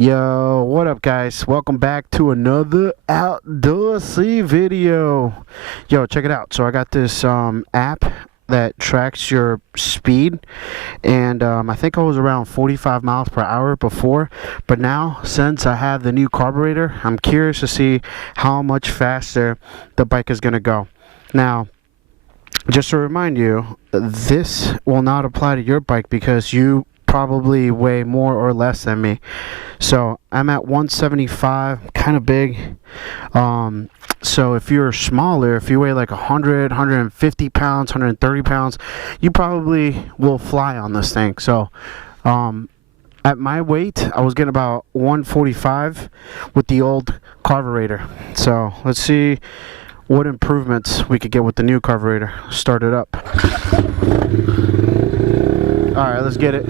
Yo, what up guys? Welcome back to another outdoorsy video. Yo, check it out. So I got this app that tracks your speed, and I think I was around 45 miles per hour before, but now since I have the new carburetor, I'm curious to see how much faster the bike is gonna go. Now, just to remind you, this will not apply to your bike because you probably weigh more or less than me. So I'm at 175, kind of big. So if you're smaller, if you weigh like 100, 150 pounds, 130 pounds, you probably will fly on this thing. So at my weight, I was getting about 145 with the old carburetor. So let's see what improvements we could get with the new carburetor. Start it up. Alright, let's get it.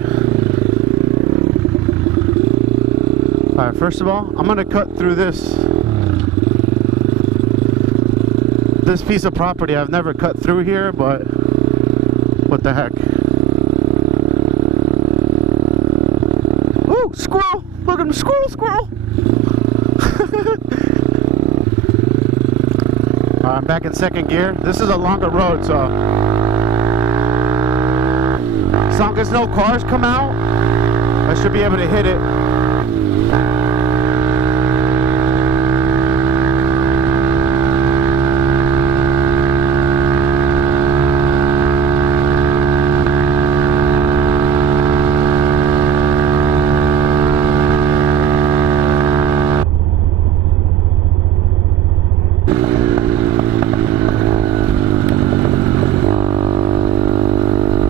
Alright, first of all, I'm gonna cut through this piece of property. I've never cut through here, but what the heck. Ooh, squirrel! Look at him, squirrel! I'm back in second gear. This is a longer road, so as long as no cars come out, I should be able to hit it.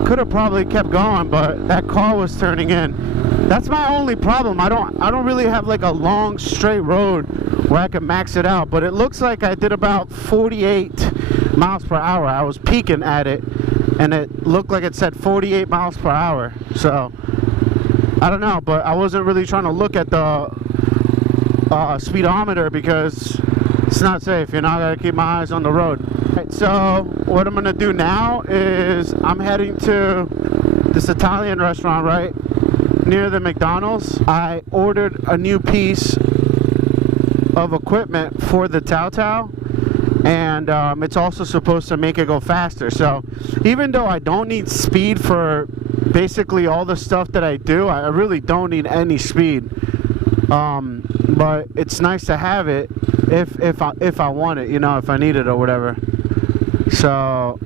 Could have probably kept going, but that car was turning in. That's my only problem. I don't really have like a long straight road where I can max it out, but it looks like I did about 48 miles per hour. I was peeking at it and it looked like it said 48 miles per hour. So I don't know, but I wasn't really trying to look at the speedometer because it's not safe. You know, I gotta keep my eyes on the road. Right, so what I'm gonna do now is I'm heading to this Italian restaurant right near the McDonald's. I ordered a new piece of equipment for the Taotao, and it's also supposed to make it go faster. So even though I don't need speed for basically all the stuff that I do, I really don't need any speed. But it's nice to have it if I want it, you know, if I need it or whatever. So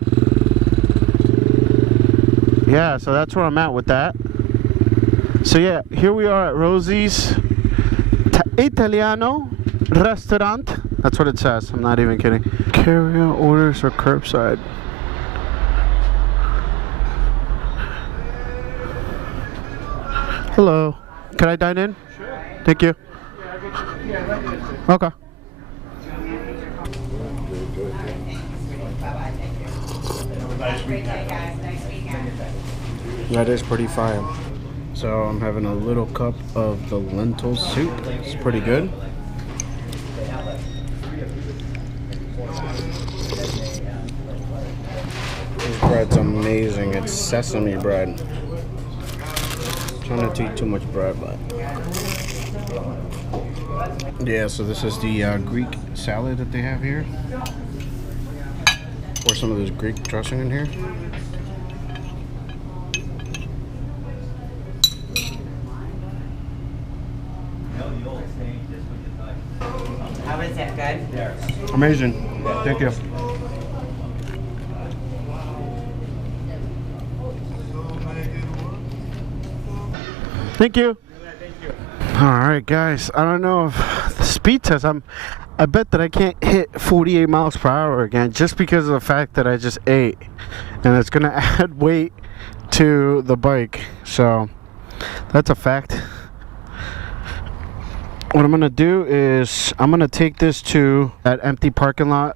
yeah, so that's where I'm at with that. So yeah, here we are at Rosie's Italiano Restaurant. That's what it says. I'm not even kidding. Carry-out orders or curbside. Hello. Can I dine in? Sure. Thank you. Okay. That is pretty fire. So I'm having a little cup of the lentil soup. It's pretty good. This bread's amazing. It's sesame bread. Trying not to eat too much bread, but yeah. So this is the Greek salad that they have here. Pour some of this Greek dressing in here. How is that, good? Amazing. Thank you. Thank you. Alright guys, I don't know if the speed test, I bet that I can't hit 48 miles per hour again just because of the fact that I just ate, and it's gonna add weight to the bike. So that's a fact. What I'm gonna do is I'm gonna take this to that empty parking lot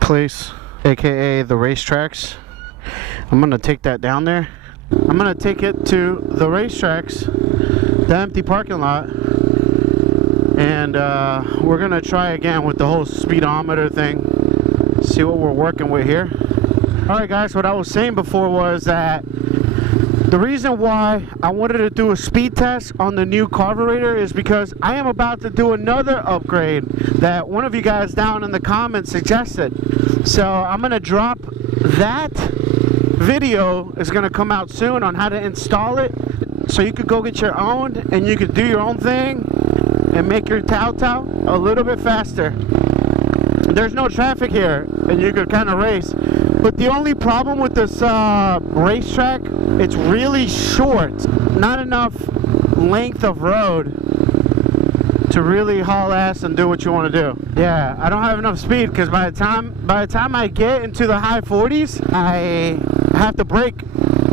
place, aka the racetracks. I'm gonna take that down there. I'm gonna take it to the racetracks, the empty parking lot, and we're gonna try again with the whole speedometer thing, see what we're working with here. Alright guys, what I was saying before was that The reason why I wanted to do a speed test on the new carburetor is because I am about to do another upgrade that one of you guys down in the comments suggested. So I'm going to drop that video. Is going to come out soon on how to install it. So you could go get your own and you could do your own thing and make your Tautau a little bit faster. There's no traffic here and you could kind of race. But the only problem with this racetrack, it's really short. Not enough length of road to really haul ass and do what you want to do. Yeah, I don't have enough speed because by the time I get into the high 40s, I have to brake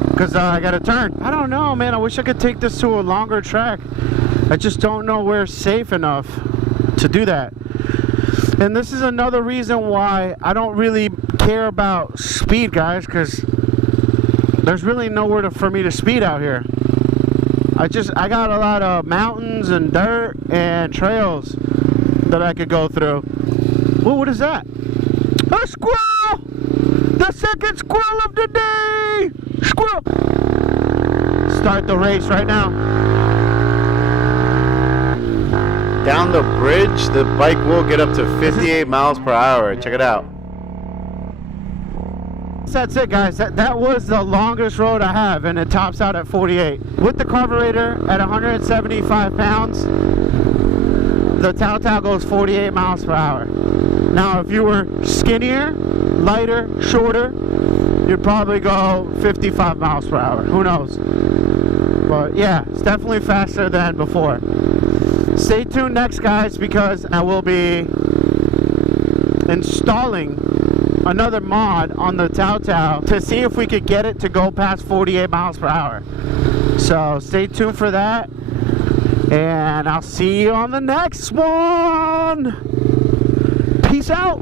because I got to turn. I don't know, man. I wish I could take this to a longer track. I just don't know where it's safe enough to do that. And this is another reason why I don't really care about speed, guys, because there's really nowhere for me to speed out here. I got a lot of mountains and dirt and trails that I could go through. Whoa, what is that? A squirrel! The second squirrel of the day! Squirrel! Start the race right now. Down the bridge, the bike will get up to 58 miles per hour. Check it out. That's it, guys. That was the longest road I have, and it tops out at 48. With the carburetor at 175 pounds, the Tautau goes 48 miles per hour. Now, if you were skinnier, lighter, shorter, you'd probably go 55 miles per hour. Who knows? But yeah, it's definitely faster than before. Stay tuned next, guys, because I will be installing another mod on the Tautau to see if we could get it to go past 48 miles per hour. So stay tuned for that, and I'll see you on the next one. Peace out.